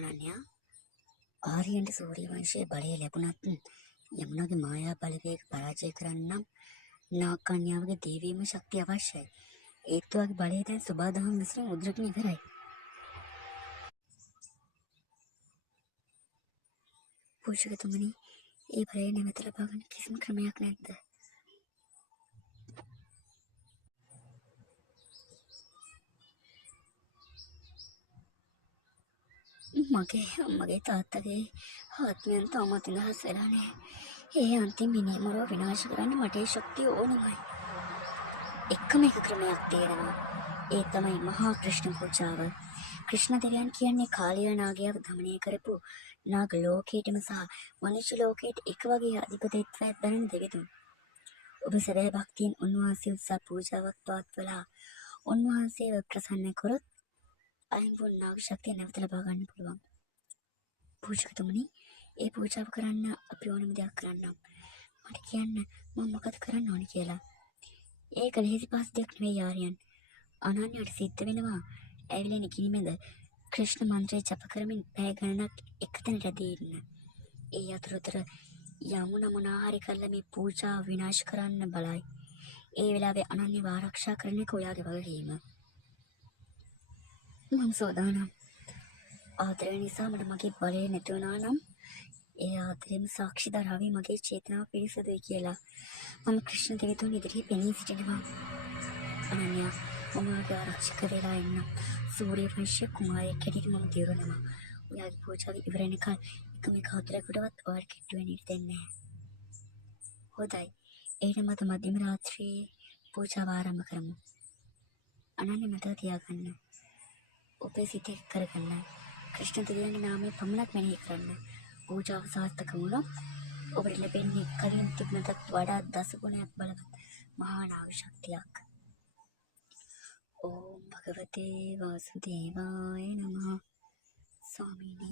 අනන්‍යා ආර්යයන්ට සූර්ය වංශයේ බලය ලැබුණත් යමුනාගේ මායා බලවේග පරාජය කරන්නම් නාග කන්‍යාවගේ දේවීම ශක්තිය අවශ්‍යයි. ඒත් ඔයාගේ බලය දැන් සුබාදහම් විසින් උද්‍රකන ඉවරයි. පූජකතුමනි, ඒ බලය නැවත ලබා ගන්න කිසිම ක්‍රමයක් නැද්ද? මගේ තාත්තගේ ආත්මයන් තාමත් නිදහස් වෙලා නැහැ. ඒ අන්තිම මිනිමරුව විනාශ කරන්න මට ඒ ශක්තිය ඕනමයි. එකම එක ක්‍රමයක් තියෙනවා. ඒ තමයි මහා කෘෂ්ණ පූජාව. කෘෂ්ණ දෙවියන් කියන්නේ කාලියා නාගයාව දමනය කරපු නාග ලෝකයටම සහ මනුෂ්‍ය ලෝකයට එක වගේ අධිපතිත්වයක් දරන දෙවිතුන්. ඔබ සැබෑ භක්තියෙන් උන්වහන්සේ උත්සාහ පූජාවක් පවත්වලා උන්වහන්සේව ප්‍රසන්න කරොත් අයිම්පුන් නාග ශක්තිය නැවත ලබා ගන්න පුළුවන්. පූජකතුමනි, ඒ පූජාව කරන්න අපි ඕනම දෙයක් කරන්නම්. මට කියන්න මම මොකද කරන්න ඕනි කියලා. ඒක ලෙහෙසි පහසු දෙයක් නෙවෙයි ආර්යයන්. අනන්‍යයට සිද්ධ වෙනවා ඇවිලෙන ගිනිමෙද ක්‍රිෂ්ණ මන්ත්‍රය ජප කරමින් පැය ගණනක් එකතැන රැඳී ඉන්න. ඒ අතරතුර යමුනා මොනවා හරි කරලා මේ පූජාව විනාශ කරන්න බලයි. ඒ වෙලාවේ අනන්‍යව ආරක්ෂා කරන එක ඔයාගේ වගකීම. මම සෝදානම්. ආදරය නිසා මට මගේ බලය නැති වුණා නම් ඒ ආදරෙම සාක්ෂි දරාවි මගේ චේතනාව පිරිසුදුයි කියලා. මම ක්‍රිෂ්ණ දෙවිතුන් ඉදිරියේ පෙනී සිටිනවා. අනන්‍යා, මම ඔයාගේ ආරක්ෂක වෙලා ඉන්නම්. සූර්ය වංශයේ කුමාරයෙක් හැටියට මම දිරුණනවා. ඔයාගේ පූජාව ඉවර වෙනකල් එකම කවුරුලකටවත් ඔයාලට කිට්ටු වෙන්න ඉඩ දෙන්නේ නැහැ. හොඳයි. එහෙනම් අද මධ්‍යම රාත්‍රියේ පූජාව ආරම්භ කරමු. අනන්‍ය මතක තියාගන්න. ඔබේ සිත එක් කරගන්න. ක්‍රිෂ්ණ දෙවියන්ගේ නාමය පමණක් මෙනෙහි කරන්න. පූජාව සාර්ථක වුණොත් ඔබට ලැබෙන්නේ කලින් තිබුණටත් වඩා දසගුණයක් බලවත් මහා නාග ශක්තියක්. ඕම් භගවතේ වාසුදේවාය නමः. ස්වාමීනි,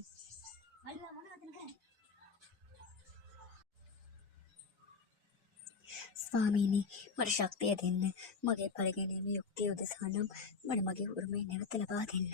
ස්වාමීනි, මට ශක්තිය දෙන්න. මගේ පරිගැනීමේ යුක්තිය උදෙසා නම් මට මගේ උරුමය නැවත ලබා දෙන්න.